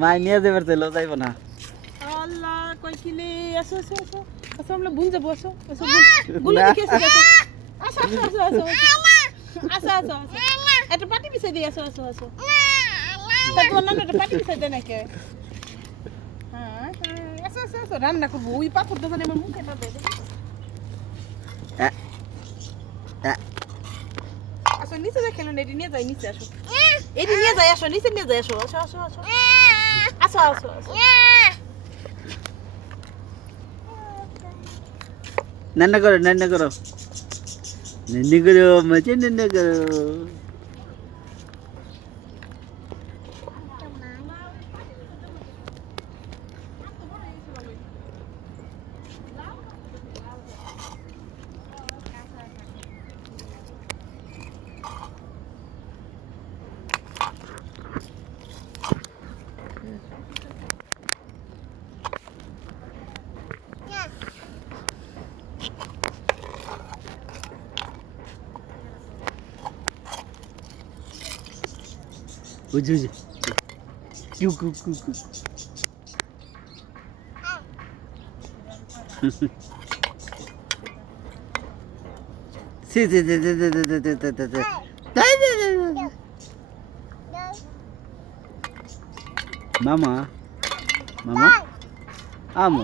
মাই নিয়ে যাবে চলো যাইব না আল্লাহ কই কিলে আসো আসো আসো আসো আমরা বুন যাবো আসো আসো গুলো দেখে আসো আসো আসো আসো আসো আসো আসো আসো একটা পাটি পিছাই দিয়ে আসো আসো আসো তা তোমার নাম একটা পাটি পিছাই দেয় নাকি হ্যাঁ আসো আসো আসো রান্না করবো ওই পাথর দোকানে আমার মুখে না দেয় আসো নিচে যা খেলো না এটি নিয়ে যাই নিচে আসো এটি নিয়ে যাই আসো নিচে নিয়ে যাই আসো আসো আসো আসো আসো আসো আসো নান্না করো নান্না করো মজা নান্না করো বুঝু কিউ কিউ কিউ কিউ সি সি সি সি সি মামা মামা আমু